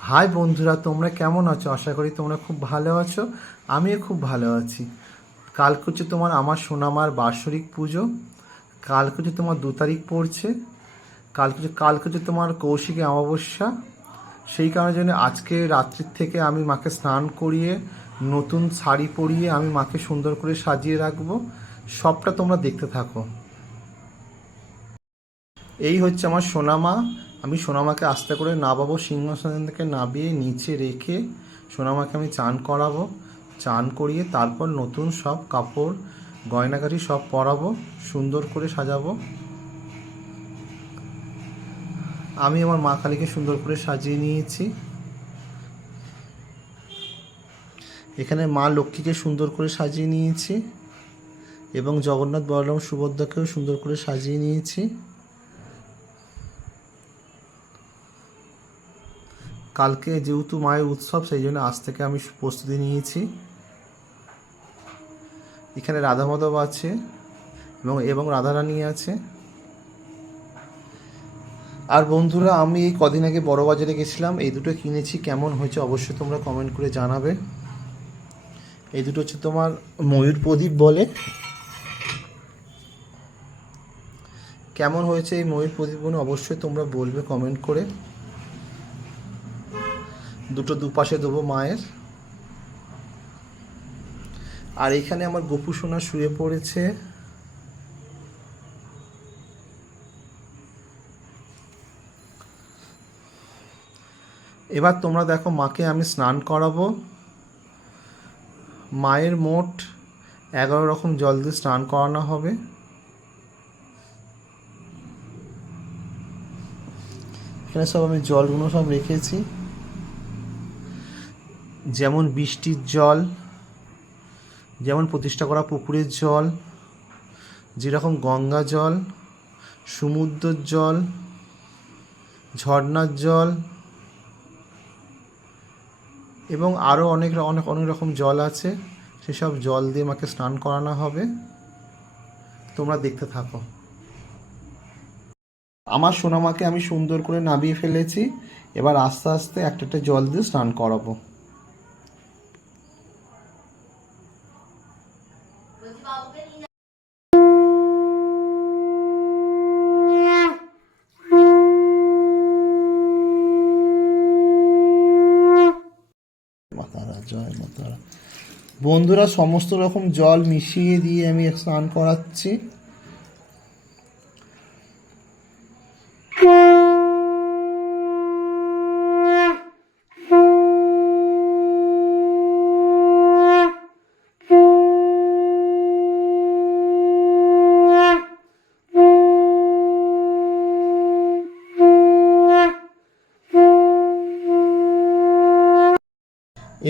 High বন্ধুরা, তোমরা কেমন আছো? আশা করি তোমরা খুব ভালো আছো। আমিও খুব ভালো আছি। কালকে হচ্ছে তোমার আমার সোনামার বাৎসরিক পুজো। কালকে হচ্ছে তোমার 2 তারিখ পড়ছে। কালকে হচ্ছে তোমার কৌশিকী অমাবস্যা। সেই কারণের জন্য আজকে রাত্রির থেকে আমি মাকে স্নান করিয়ে নতুন শাড়ি পরিয়ে আমি মাকে সুন্দর করে সাজিয়ে রাখবো। সবটা তোমরা দেখতে থাকো। এই হচ্ছে আমার সোনামা। আমি সোনামাকে আস্তে করে নামাবো, সিংহাসন থেকে নামিয়ে নিচে রেখে সোনামাকে আমি চান করাবো। চান করিয়ে তারপর নতুন সব কাপড় গয়নাগাটি সব পরাবো, সুন্দর করে সাজাবো। আমি আমার মা কালীকে সুন্দর করে সাজিয়ে নিয়েছি। এখানে মা লক্ষ্মীকে সুন্দর করে সাজিয়ে নিয়েছি এবং জগন্নাথ বলরাম সুভদ্রাকেও সুন্দর করে সাজিয়ে নিয়েছি। কালকে যেহেতু মায়ের উৎসব, সেই জন্য আজ থেকে আমি প্রস্তুতি নিয়েছি। এখানে রাধা মাধব আছে এবং রাধারানী আছে। আর বন্ধুরা, আমি এই কদিন আগে বড় বাজারে গেছিলাম, এই দুটো কিনেছি। কেমন হয়েছে অবশ্যই তোমরা কমেন্ট করে জানাবে। এই দুটো হচ্ছে তোমার ময়ূর প্রদীপ বলে। কেমন হয়েছে এই ময়ূর প্রদীপগুলো অবশ্যই তোমরা বলবে কমেন্ট করে। দুটো দুপাশে দেবো মায়ের। আর এখানে আমার গোপু সোনা শুয়ে পড়েছে। এবার তোমরা দেখো, মাকে আমি স্নান করাবো। মায়ের মোট 11 রকম জল দিয়ে স্নান করানো হবে। এখানে সব আমি জলগুলো সব রেখেছি, যেমন বৃষ্টির জল, যেমন প্রতিষ্ঠা করা পুকুরের জল, যেরকম গঙ্গা জল, সমুদ্রের জল, ঝর্ণার জল এবং আরও অনেক অনেক অনেক রকম জল আছে। সেসব জল দিয়ে মাকে স্নান করানো হবে। তোমরা দেখতে থাকো। আমার সোনামাকে আমি সুন্দর করে নামিয়ে ফেলেছি। এবার আস্তে আস্তে একটা একটা জল দিয়ে স্নান করাবো। মাতারা, জয় মাতারা। বন্ধুরা, সমস্ত রকম জল মিশিয়ে দিয়ে আমি স্নান করাচ্ছি।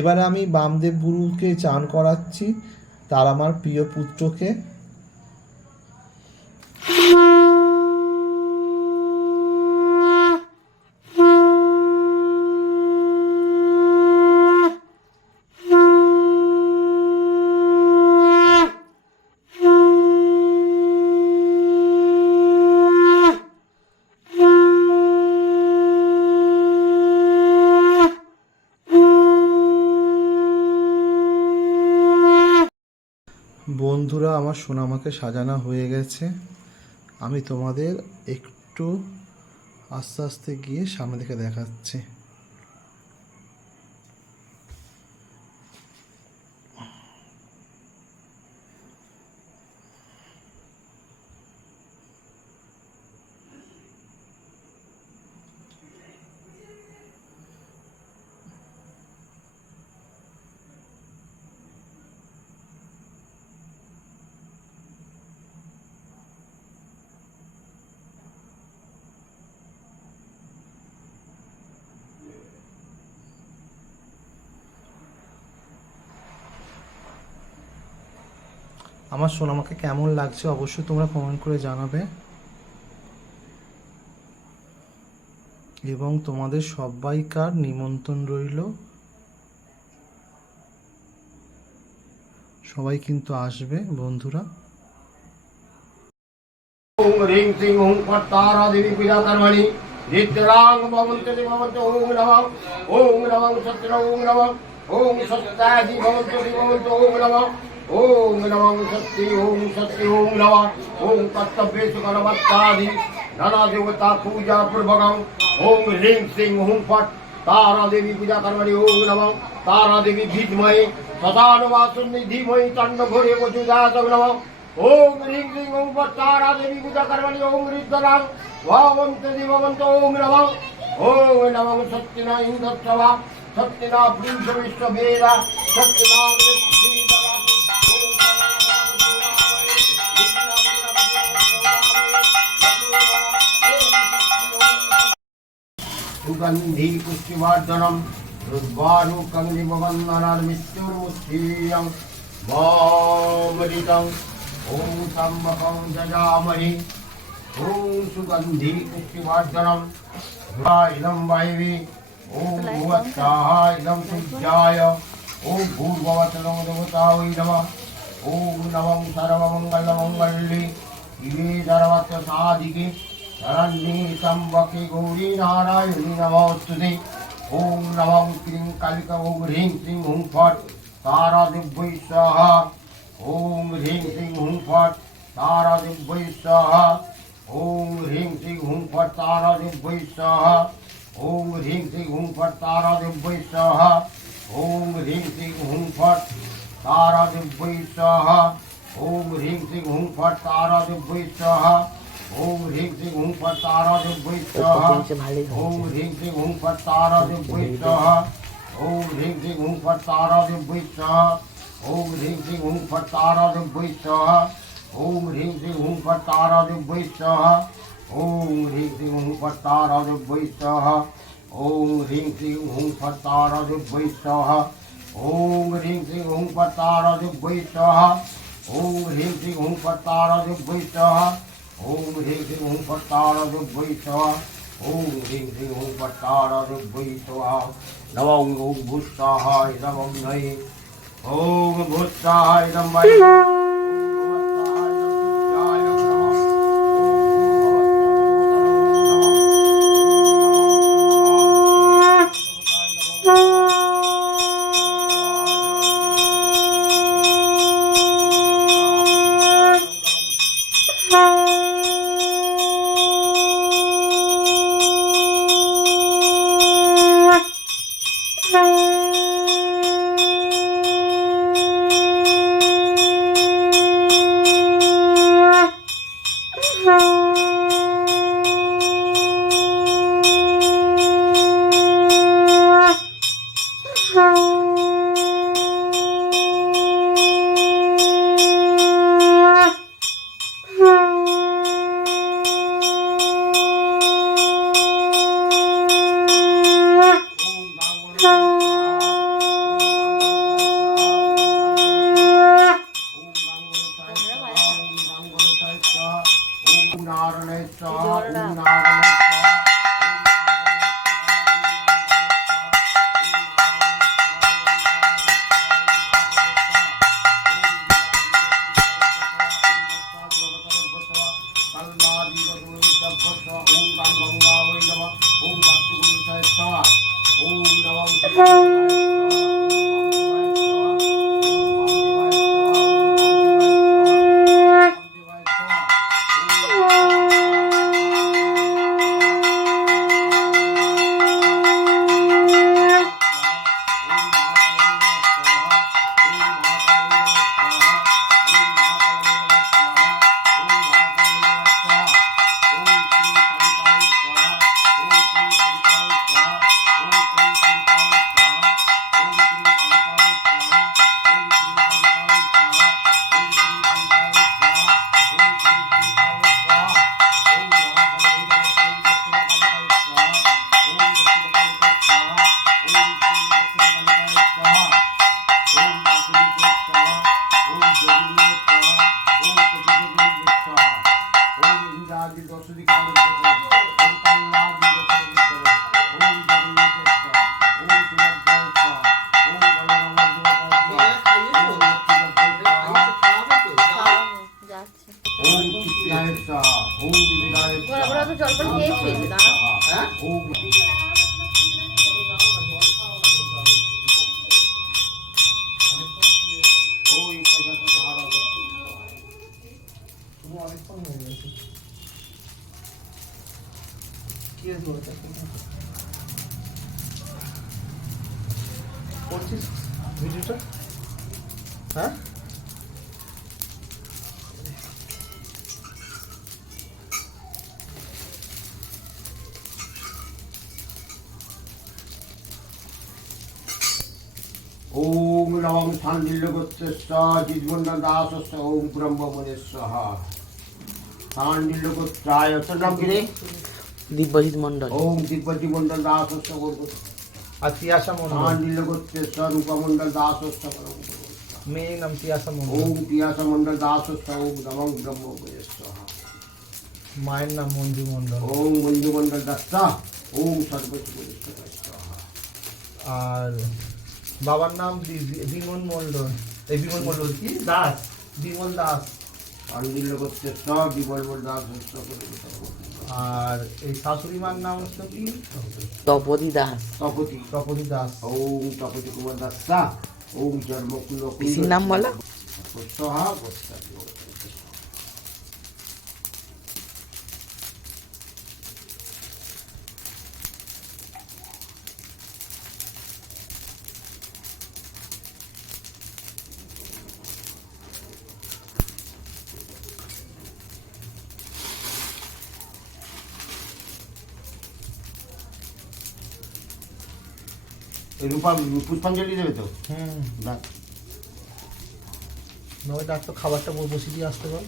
এবারে আমি বামদেব গুরুকে চান করাচ্ছি, তার আমার প্রিয় পুত্রকে। বন্ধুরা, আমার সোনামাকে সাজানো হয়ে গেছে। আমি তোমাদের একটু আস্তে আস্তে গিয়ে সামনে থেকে দেখাচ্ছি। আমার সোনামাকে কেমন লাগছে অবশ্যই তোমরা কমেন্ট করে জানাবে। এবং তোমাদের সবাইকার নিমন্ত্রণ রইল। সবাই কিন্তু আসবে বন্ধুরা। ওম রিং শ্রীং ওম পট্টারা দেবী পূজা কর্মণি नित्यरांग भवन्तु भवन्तु ओम नमः सत्य ओम नमः ओम सत्यादि भवन्तु ओम नमः ओम सत्य ओम नमः ओम कर्तव्येषु कर्मत्तादि नाना देवता पूजा पूर्वकम् ओम ह्रीं श्रीं हुं फट् तारा देवी पूजा कर्मणि ओम नमः तारा देवी विद्महे सदानुवासुन्नि धीमहि तन्नो घोरे वसुदात नमः ओम ह्रीं श्रीं हुं फट् तारा देवी पूजा कर्मणि ओम ऋद्धरां भवन्तु ओम नमः सत्यना इंद्रत्वा सत्यना प्रीष विश्व वेदा सत्यना सुगंधि पुष्टिवर्धनम रुद्वारुकं निबन्धनान् मृत्युर्मुक्षीयं वामृतं ओम त्र्यम्बकं यजामहे ओम सुगंधि पुष्टिवर्धनम इदं वायवे ओम भुवत्साहाय इदं सूर्याय ओम भूर्भुवस्सुतं देवतायै नमः ओम नमः सर्वमङ्गलमङ्गल्ये शिवे सर्वत्र साधिके शरण्ये त्र्यम्बके गौरी नारायणी नमोस्तुते ओम नमः क्लीं कालिका ओम ह्रीं श्रीं हुं फट् तारा दिव्यै स्वाहा ओम ह्रीं श्रीं हुं फट् तारा दिव्यै स्वाहा ओम ह्रीं श्रीं हुं फट् तारा दिव्यै स्वाहा ओम ह्रीं श्रीं हुं फट् तारा दिव्यै स्वाहा ओम ह्रीं श्रीं हुं फट् तारा दिव्यै स्वाहा ओम ह्रीं श्रीं हुं फट् तारा दिव्यै स्वाहा ओम ह्रीं श्रीं हुं फट् तारा दिव्यै स्वाहा ओम ह्रीं श्रीं हुं फट् तारा दिव्यै स्वाहा ओम ह्रीं श्रीं हुं फट् तारा दिव्यै स्वाहा ओम ह्रीं श्रीं हुं फट् तारा दिव्यै स्वाहा ओम ह्रीं श्रीं हुं फट् तारा दिव्यै स्वाहा ओम ह्रीं श्रीं हुं फट् तारा दिव्यै स्वाहा ओम ह्रीं श्रीं हुं फट् तारा दिव्यै स्वाहा ओम ह्रीं श्रीं हुं फट् तारा दिव्यै स्वाहा ओम ह्रीं श्रीं हुं फट् तारा दिव्यै स्वाहा ओम ह्रीं श्रीं हुं फट् तारा दिव्यै स्वाहा ओम ह्रीं श्रीं हुं फट् तारा दिव्यै स्वाहा नमः ओम भूस्वाहाय नमः नये ओम भूस्वाहाय नमः করছিস ভিডিওটা? হ্যাঁ, ওম নমঃ শান্তির্লোকোত্তস্য জিৎমণ্ডল দাসস্য ওম ব্রহ্মমুনিস্যঃ শান্তির্লোকোত্রায়। তোর নাম কি রে? দিব্যজিৎ মন্ডল। ওম দিব্যজি মণ্ডল দাসস্য ওম আর তিয়াশা মন্ডল, শান্তির্লোকোত্তস্য রূপমণ্ডল দাসস্য মেয়ের নাম তিয়াশা মন্ডল, ওম পিয়াসা মণ্ডল দাসস্য ওম নমঃ ব্রহ্মমুনিস্যঃ মায়ের নাম মঞ্জু মন্ডল। ওম মঞ্জু মণ্ডল দাস ওম সর্বশিবলিস্য। আর বাবার নাম বিমল মন্ডল, এই বিমল মন্ডল কি দাস, বিমল দাস। শান্তির্লোকোত্তস্য বিমল দাসস্য। আর এই শাশুড়ি মার নাম হচ্ছে কি? তপদি দাস। তপতি তপতি দাস। ওম তপতি কুমার দাস ওম জন্মকুল পিসির নাম বলো। রূপা পুষ্পাঞ্জলি দেবে তো? না নয় ডাক্তার খাবারটা বসে দিয়ে আসতে পার।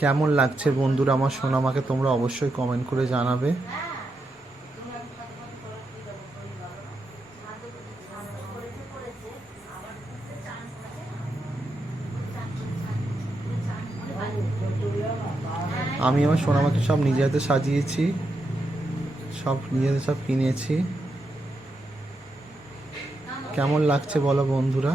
কেমন লাগছে বন্ধুরা আমার সোনামাকে তোমরা অবশ্যই কমেন্ট করে জানাবে। আমি আমার সোনামাকে সব নিজে হাতে সাজিয়েছি, সব নিজে হাতে সব কিনেছি। কেমন লাগছে বলো বন্ধুরা?